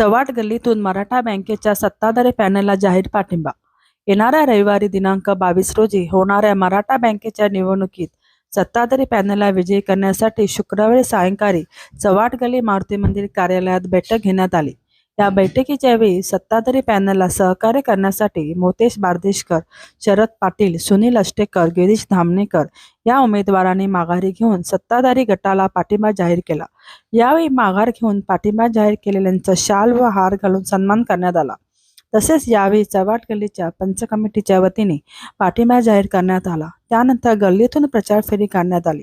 चव्हाट गल्लीतून मराठा बँकेच्या सत्ताधारी पॅनलला जाहीर पाठिंबा. येणाऱ्या रविवारी दिनांक बावीस रोजी होणाऱ्या मराठा बँकेच्या निवडणुकीत सत्ताधारी पॅनलला विजयी करण्यासाठी शुक्रवारी सायंकाळी चव्हाट गल्ली मारुती मंदिर कार्यालयात बैठक घेण्यात आली. या बैठकीच्या वेळी सत्ताधारी पॅनलला सहकार्य करण्यासाठी मोतेश बार्देशकर शरद पाटील सुनील अष्टेकर गिरीश धामणेकर या उमेदवारांनी माघारी घेऊन सत्ताधारी गटाला पाठिंबा जाहीर केला. यावेळी माघार घेऊन पाठिंबा जाहीर केलेल्यांचा शाल व हार घालून सन्मान करण्यात आला. तसेच यावेळी चव्हाट गल्लीच्या पंच कमिटीच्या वतीने पाठिंबा जाहीर करण्यात आला. त्यानंतर गल्लीतून प्रचार फेरी काढण्यात आली.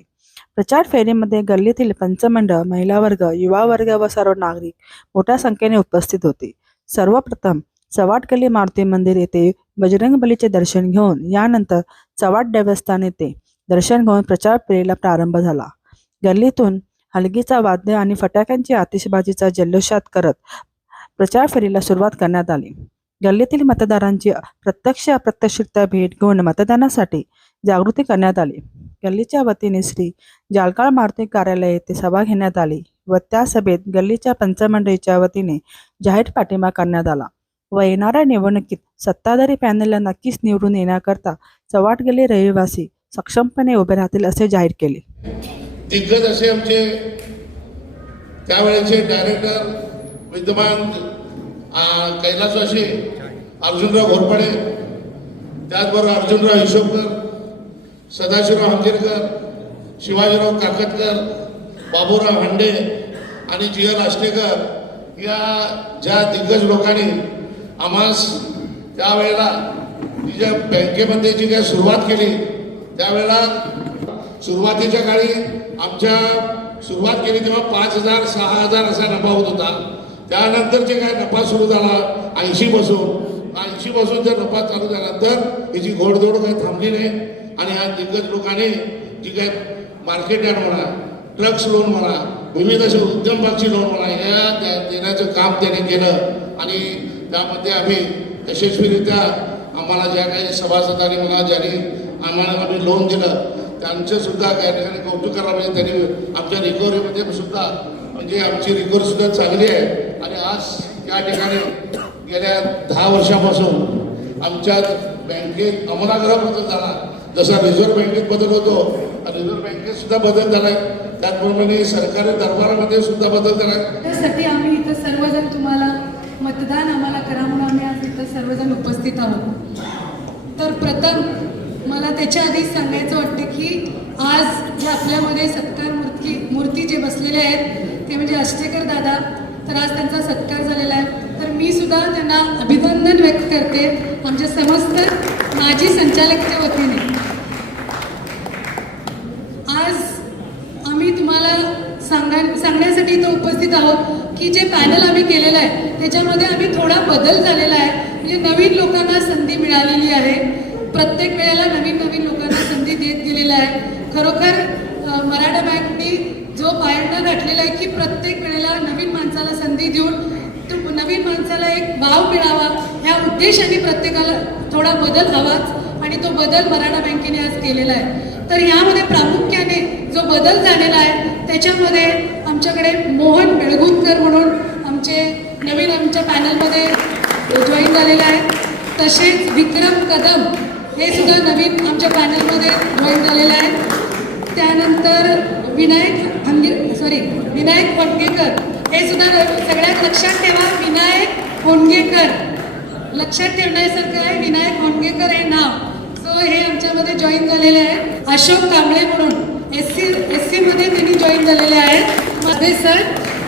प्रचार फेरीमध्ये गल्लीतील पंचमंडळ महिला वर्ग युवा वर्ग व सर्व नागरिक मोठ्या संख्येने उपस्थित होते. सर्वप्रथम चवाट गल्ली मारुती मंदिर येथे बजरंग बलीचे दर्शन घेऊन यानंतर चवाट देवस्थान येथे दर्शन घेऊन प्रचार फेरीला प्रारंभ झाला. गल्लीतून हलगीचा वाद्य आणि फटाक्यांची आतिषबाजीचा जल्लोषात करत प्रचार फेरीला सुरुवात करण्यात आली. गल्लीतील मतदारांची प्रत्यक्ष अप्रत्यक्षरित्या भेट घेऊन मतदानासाठी जागृती करण्यात आली. गल्लीच्या वतीने श्री जालकाळ मारुती कार्यालय येथे सभा घेण्यात आली व त्या सभेत गल्लीच्या पंचमंडळीच्या वतीने जाहीर पाठिंबा करण्यात आला व येणाऱ्या निवडणुकीत सत्ताधारी पॅनलला नक्कीच निवडून येण्याकरता चव्हाट गल्ली रहिवासी सक्षमपणे उभे राहतील असे जाहीर केले. दिग्गज असे आमचे त्यावेळेचे डायरेक्टर विद्यमान कैलासवासी अर्जुनराव घोरपडे त्याचबरोबर अर्जुनराव हिशोबकर सदाशिवराव हंगेरकर शिवाजीराव काकतकर बाबूराव हांडे आणि जी एल आष्टेकर या ज्या दिग्गज लोकांनी आम्हास त्यावेळेला ज्या बँकेमध्ये जी काही सुरुवात केली त्यावेळेला सुरुवातीच्या काळी आमच्या सुरुवात केली तेव्हा पाच हजार सहा हजार असा नफा होत होता. त्यानंतर जे काय नफा सुरू झाला? ऐंशी पासून. कालची पासून जर नफा चालू झाल्यानंतर याची घोडदौड काही थांबली नाही. आणि ह्या दिग्गज लोकांनी जी काय मार्केट यार्ड म्हणा ट्रक्स लोन म्हणा विविध असे उद्यमबागची लोन म्हणा या त्या- देण्याचं काम त्याने केलं. आणि त्यामध्ये आम्ही यशस्वीरित्या आम्हाला ज्या काही सभासदांनी मला ज्यांनी आम्हाला आम्ही लोन दिलं त्यांचं सुद्धा काही ठिकाणी कौतुक करा म्हणजे त्यांनी आमच्या रिकव्हरीमध्ये सुद्धा म्हणजे आमची रिकव्हरीसुद्धा चांगली आहे. आणि आज या ठिकाणी गेल्या दहा वर्षापासून आमच्या बँकेत अमलाग्रह बदल झाला. जसा रिझर्व्ह बँकेत बदल होतो रिझर्व्ह बँकेत सुद्धा बदल झालाय. त्याचप्रमाणे सरकारी दरबारामध्ये सुद्धा बदल झालाय. त्यासाठी आम्ही इथं सर्वजण तुम्हाला मतदान आम्हाला करा म्हणून आम्ही आज इथं सर्वजण उपस्थित आहोत. तर प्रथम मला त्याच्या आधी सांगायचं वाटतं की आज जे आपल्यामध्ये सत्कार मूर्ती मूर्ती जे बसलेले आहेत ते म्हणजे अष्टेकर दादा तर आज त्यांचा सत्कार झालेला आहे. मी सुद्धा त्यांना अभिनंदन व्यक्त करते आमच्या समस्त माजी संचालकच्या वतीने. आज आम्ही तुम्हाला सांगा सांगण्यासाठी इथं उपस्थित आहोत की जे पॅनल आम्ही केलेलं आहे त्याच्यामध्ये आम्ही थोडा बदल झालेला आहे. म्हणजे नवीन लोकांना संधी मिळालेली आहे. प्रत्येक वेळेला नवीन नवीन लोकांना संधी देत गेलेला आहे. खरोखर मराठा बँकनी जो पायंडा घातलेला आहे की प्रत्येक वेळेला नवीन माणसाला संधी देऊन तो नवीन माणसाला एक वाव मिळावा ह्या उद्देशाने प्रत्येकाला थोडा बदल हवाच. आणि तो बदल मराठा बँकेने आज केलेला आहे. तर यामध्ये प्रामुख्याने जो बदल झालेला आहे त्याच्यामध्ये आमच्याकडे मोहन बेळगुंकर म्हणून आमचे नवीन आमच्या पॅनलमध्ये जॉईन झालेले आहेत तसेच विक्रम कदम हे सुद्धा नवीन आमच्या पॅनलमध्ये जॉईन झालेले आहेत त्यानंतर विनायक हंगे सॉरी विनायक फटकेकर हे सुद्धा सगळ्यात लक्षात ठेवा विनायक होंडगेकर लक्षात ठेवण्यासारखं आहे विनायक होंडगेकर हे नाव. सो हे आमच्यामध्ये जॉईन झालेले आहे अशोक कांबळे म्हणून. एस सी एस सीमध्ये त्यांनी जॉईन झालेले आहेत मध्ये सर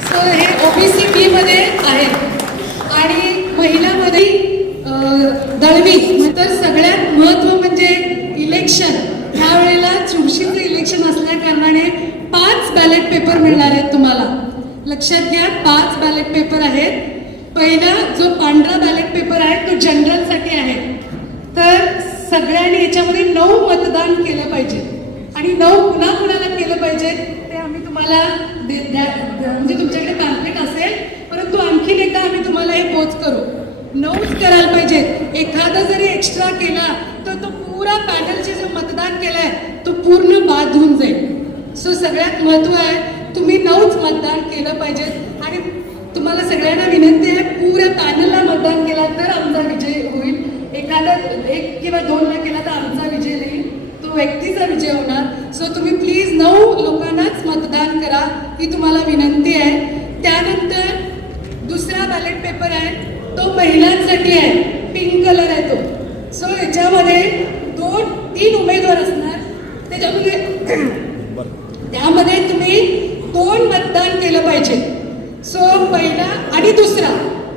सो हे ओबीसी बी मध्ये आहेत. आणि महिलामध्ये दळवी. तर सगळ्यात महत्त्व म्हणजे इलेक्शन ह्या वेळेला चुरशीचं इलेक्शन असल्या कारणाने पाच बॅलेट पेपर मिळणार आहेत. लक्षात घ्या पाच बॅलेट पेपर आहेत. पहिला जो पांढरा बॅलेट पेपर आहे तो जनरलसाठी आहे. तर सगळ्यांनी याच्यामध्ये नऊ मतदान केलं पाहिजे. आणि नऊ पुन्हा कुणाला केलं पाहिजे ते आम्ही तुम्हाला दे- द्या- म्हणजे तुमच्याकडे पॅम्पलेट असेल परंतु आणखीन एकदा आम्ही तुम्हाला हे पोच करू. नऊच करायला पाहिजे. एखादा जरी एक्स्ट्रा केला तर तो पुरा पॅनलचे जे मतदान केलाय तो पूर्ण बाद होऊन जाईल. सो सगळ्यात महत्त्व आहे तुम्ही नऊच मतदान केलं पाहिजे. आणि तुम्हाला सगळ्यांना विनंती आहे पुऱ्या पॅनलला मतदान केला तर आमचा विजय होईल. एखादा एक किंवा दोनला केला तर आमचा विजय नाही तो व्यक्तीचा विजय होणार. सो तुम्ही प्लीज नऊ लोकांनाच मतदान करा ही तुम्हाला विनंती आहे. त्यानंतर दुसरा बॅलेट पेपर आहे तो महिलांसाठी आहे. पिंक कलर आहे तो. सो याच्यामध्ये दोन तीन उमेदवार असणार. त्याच्यामध्ये त्यामध्ये तुम्ही दोन मतदान केलं पाहिजे सो पहिला आणि दुसरा.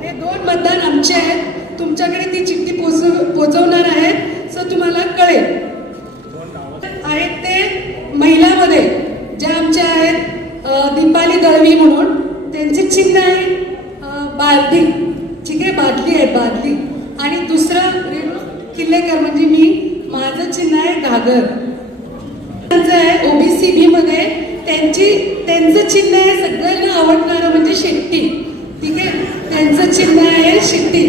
हे दोन मतदान आमचे आहेत. तुमच्याकडे ती चिठ्ठी पोचव पोचवणार आहेत सो तुम्हाला कळेल. आहेत ते महिलामध्ये ज्या आमच्या आहेत दीपाली दळवी म्हणून. त्यांचे चिन्ह आहे बादली. ठीक आहे बादली आहे बादली. आणि दुसरा किल्लेकर म्हणजे मी. माझं चिन्ह आहे घागर. आहे ओबीसी बी मध्ये त्यांची त्यांचं चिन्ह आहे सगळ्यांना आवडणारं म्हणजे शेट्टी. ठीक आहे? त्यांचं चिन्ह आहे शेट्टी.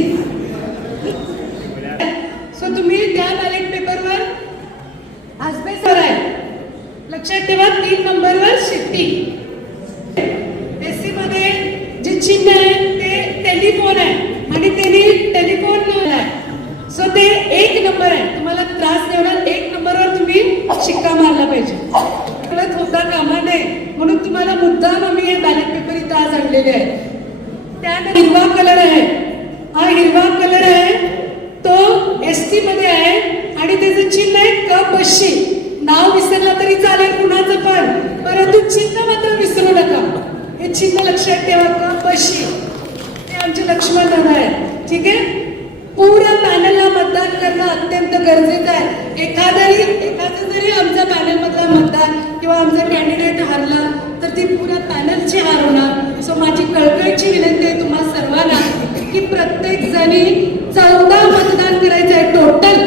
सो तुम्ही त्या बॅलेट पेपरवर आसबेसर आहे. लक्षात ठेवा तीन नंबरवर शेट्टी एससी मध्ये जे चिन्ह आहे ते टेलिफोन आहे आणि त्यांनी टेलिफोन आहे सो ते एक नंबर आहे तुम्हाला त्रास नाही होणार एक नंबरवर तुम्ही शिक्का मारला पाहिजे कळत होता कामा नये म्हणून तुम्हाला मुद्दाम आम्ही हे बॅलेट पेपर इथं आहे त्यानंतर हिरवा कलर आहे. हा हिरवा कलर आहे तो एस टी मध्ये आहे आणि त्याचं चिन्ह आहे क बशी. नाव विसरलं तरी चालेल कुणाचं पण परंतु चिन्ह मात्र विसरू नका. हे चिन्ह लक्षात ठेवा क बशी. ते आमचे लक्ष्मण दादा आहे ठीक आहे? पूर्ण पॅनलला मतदान करणं अत्यंत गरजेचं आहे. एखादरी एखादं जरी आमच्या पॅनलमधला मतदान किंवा आमचा कॅन्डिडेट हारला तर ते पुऱ्या पॅनलची हार होणार सो माझी कळकळीची विनंती आहे तुम्हा सर्वांना की प्रत्येक जणी चौदा मतदान करायचं आहे टोटल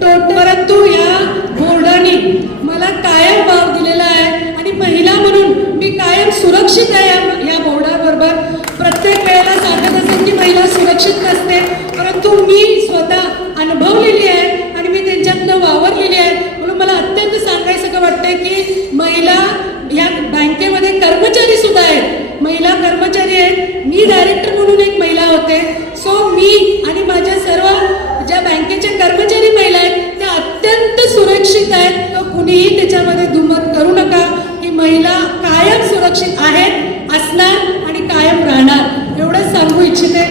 टोटल परंतु या बोर्डाने मला कायम भाव दिलेला आहे. आणि महिला म्हणून मी कायम सुरक्षित आहे या बोर्डाबरोबर. प्रत्येक वेळेला सांगत असेल की महिला सुरक्षित नसते. परंतु मी स्वतः अनुभवलेली आहे आणि मी त्यांच्यातनं वावरलेली आहे. म्हणून मला अत्यंत सांगायचं वाटतंय की महिला मी डायरेक्टर म्हणून एक महिला होते. सो मी आणि माझ्या सर्व ज्या बँकेच्या कर्मचारी महिला आहेत त्या अत्यंत सुरक्षित आहेत. तर कुणीही त्याच्यामध्ये दुमत करू नका की महिला कायम सुरक्षित आहेत असणार आणि कायम राहणार. एवढंच सांगू इच्छिते.